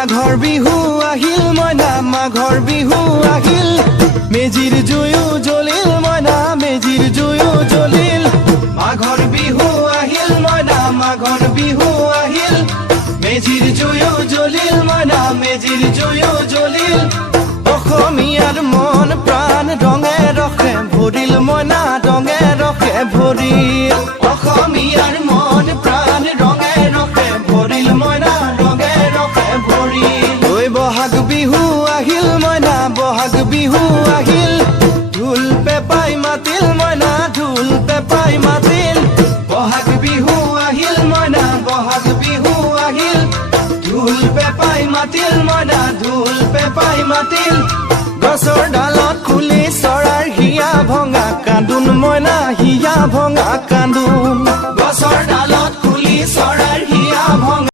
মাঘৰ বিহু আহিল মইনা মাঘৰ বিহু আহিল মেজিৰ জুয়ো জ্বলিল মইনা মেজিৰ জুয়ো জ্বলিল মাঘৰ বিহু আহিল মইনা মাঘৰ বিহু আহিল মেজিৰ জুয়ো জ্বলিল মইনা মেজিৰ জুয়ো জ্বলিল অসমীয়াৰ মন প্ৰাণ ৰঙে ৰখে ভৰিল মইনা ৰঙে ৰখে ভৰিল অসমীয়াৰ মন প্ৰাণ ৰঙে ৰখে ভৰিল মইনা ৰঙে ৰখে ভৰিল ঐ বহাগ বিহু আহিল মইনা বহাগ বিহু আহিল ঢোল পেপাই মাতিল মইনা ঢোল পেপাই মাতিল বহাগ বিহু আহিল মইনা বহাগ বিহু আহিল ঢোল পেপাই মাতিল মইনা ঢোল পেপাই মাতিল গছৰ ডালত খুলি চৰাৰ হিয়া ভঙা কান্দোন মইনা হিয়া ভঙা কান্দোন গছৰ ডালত